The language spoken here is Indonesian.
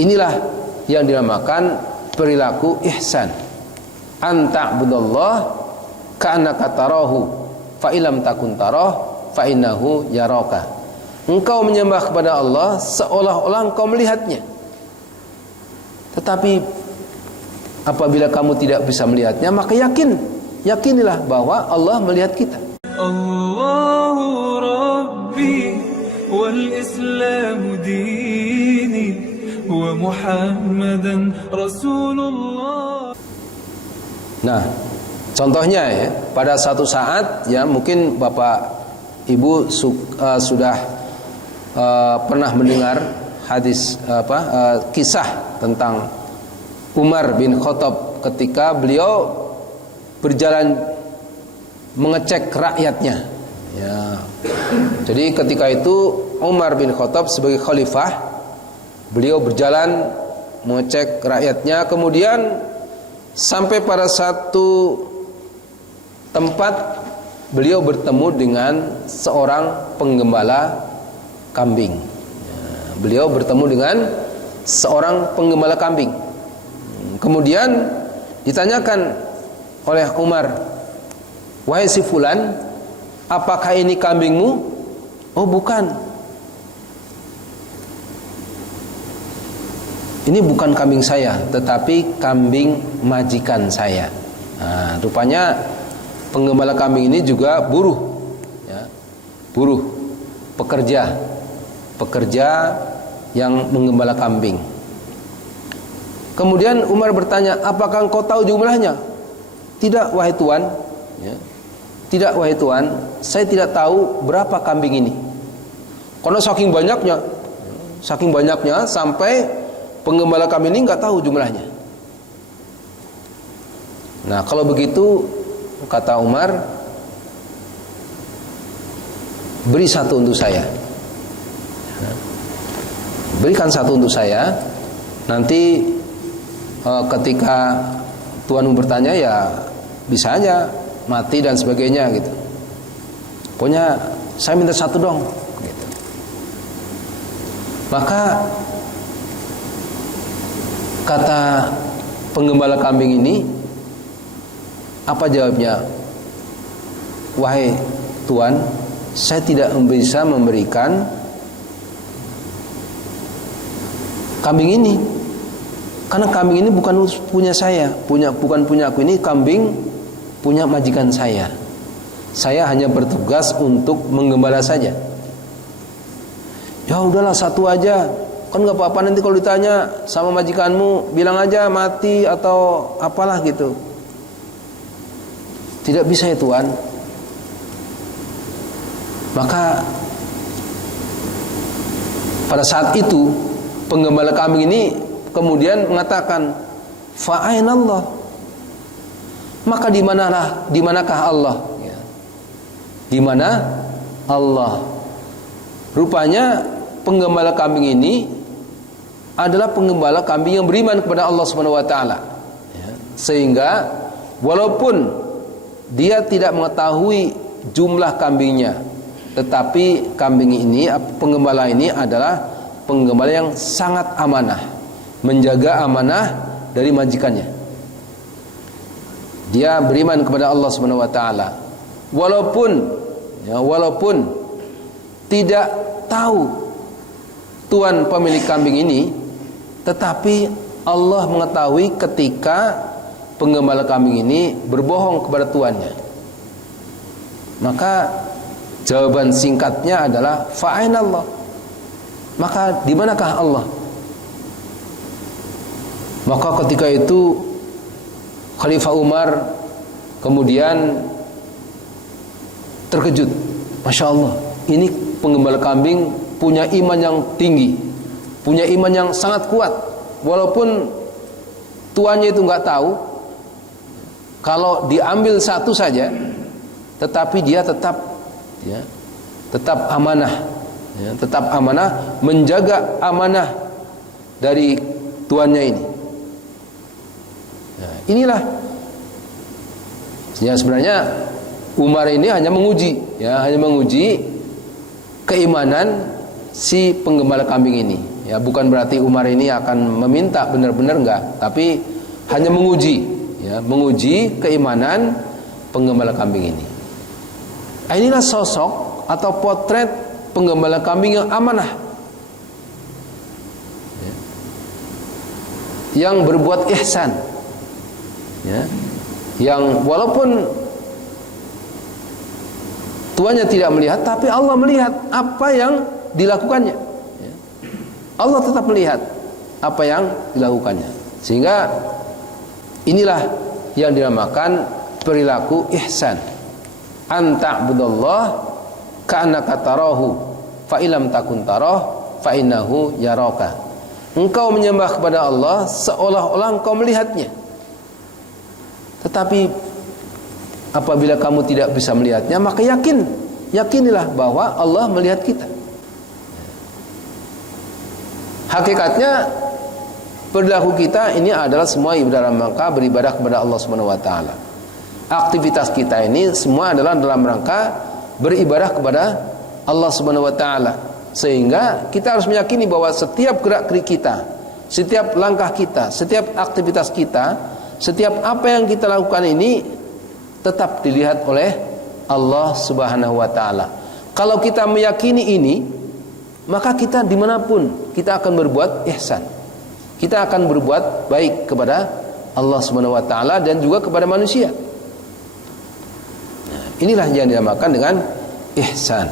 Inilah yang dinamakan perilaku ihsan. Anta'budallah ka'annaka tarahu fa illam takun tarah fa innahu yaraka. Engkau menyembah kepada Allah seolah-olah engkau melihatnya. Tetapi apabila kamu tidak bisa melihatnya, maka yakinilah bahwa Allah melihat kita. Allahu Rabbi wal Islam dini wa Muhammadan Rasulullah. Nah, contohnya ya, pada satu saat ya mungkin Bapak Ibu sudah pernah mendengar hadis kisah tentang Umar bin Khattab ketika beliau berjalan mengecek rakyatnya. Ya. Jadi ketika itu Umar bin Khattab sebagai khalifah, beliau berjalan mengecek rakyatnya, kemudian sampai pada satu tempat beliau bertemu dengan seorang penggembala kambing. Beliau bertemu dengan seorang penggembala kambing. Kemudian ditanyakan oleh Umar, "Wahai si fulan, apakah ini kambingmu?" "Oh, bukan. Ini bukan kambing saya, tetapi kambing majikan saya." Nah, rupanya penggembala kambing ini juga buruh, ya, buruh, pekerja yang menggembala kambing. Kemudian Umar bertanya, "Apakah engkau tahu jumlahnya?" "Tidak, wahai tuan." Ya. "Tidak, wahai tuan, saya tidak tahu berapa kambing ini." Karena saking banyaknya sampai penggembala kambing ini nggak tahu jumlahnya. Nah, kalau begitu kata Umar, "Beri satu untuk saya." Berikan satu untuk saya. Nanti ketika tuanmu bertanya, ya bisa aja mati dan sebagainya gitu. Pokoknya saya minta satu dong gitu. Maka kata penggembala kambing ini, apa jawabnya? "Wahai tuan, saya tidak bisa memberikan kambing ini, karena kambing ini bukan punya saya, bukan punya aku, ini kambing punya majikan saya. Saya hanya bertugas untuk menggembala saja." "Ya udahlah, satu aja. Kan nggak apa-apa, nanti kalau ditanya sama majikanmu bilang aja mati atau apalah gitu." "Tidak bisa ya tuan." Maka pada saat itu penggembala kambing ini kemudian mengatakan, "Fa'ainallah?" Maka di manakah Allah? Ya. Di mana Allah? Rupanya penggembala kambing ini adalah penggembala kambing yang beriman kepada Allah Subhanahu wa taala. Ya. Sehingga walaupun dia tidak mengetahui jumlah kambingnya, tetapi kambing ini, penggembala ini adalah penggembala yang sangat amanah, menjaga amanah dari majikannya. Dia beriman kepada Allah Subhanahu wa taala. Walaupun tidak tahu tuan pemilik kambing ini, tetapi Allah mengetahui ketika penggembala kambing ini berbohong kepada tuannya. Maka jawaban singkatnya adalah fa'ainallah. Maka di manakah Allah? Maka ketika itu Khalifah Umar kemudian terkejut. Masya Allah, ini penggembala kambing punya iman yang tinggi, punya iman yang sangat kuat. Walaupun tuannya itu nggak tahu, kalau diambil satu saja, tetapi dia tetap amanah, tetap amanah, menjaga amanah dari tuannya ini. Nah, inilah ya, sebenarnya Umar ini hanya menguji keimanan si penggembala kambing ini. Ya, bukan berarti Umar ini akan meminta benar-benar enggak, tapi hanya menguji, ya, menguji keimanan penggembala kambing ini. Inilah sosok atau potret penggembala kambing yang amanah, ya, yang berbuat ihsan, ya, yang walaupun tuannya tidak melihat, tapi Allah melihat apa yang dilakukannya. Allah tetap melihat apa yang dilakukannya. Sehingga inilah yang dinamakan perilaku ihsan. Anta'budallah ka'annaka tarahu fa illam takun tarah fa innahu yaraka. Engkau menyembah kepada Allah seolah-olah engkau melihatnya. Tetapi apabila kamu tidak bisa melihatnya, maka yakinilah bahwa Allah melihat kita. Hakikatnya perilaku kita ini adalah semua dalam rangka beribadah kepada Allah Subhanahu wa taala. Aktivitas kita ini semua adalah dalam rangka beribadah kepada Allah Subhanahu wa taala. Sehingga kita harus meyakini bahwa setiap gerak-gerik kita, setiap langkah kita, setiap aktivitas kita, setiap apa yang kita lakukan ini tetap dilihat oleh Allah Subhanahu wa taala. Kalau kita meyakini ini, maka kita dimanapun kita akan berbuat ihsan. Kita akan berbuat baik kepada Allah Subhanahu wa taala dan juga kepada manusia. Inilah yang dinamakan dengan ihsan.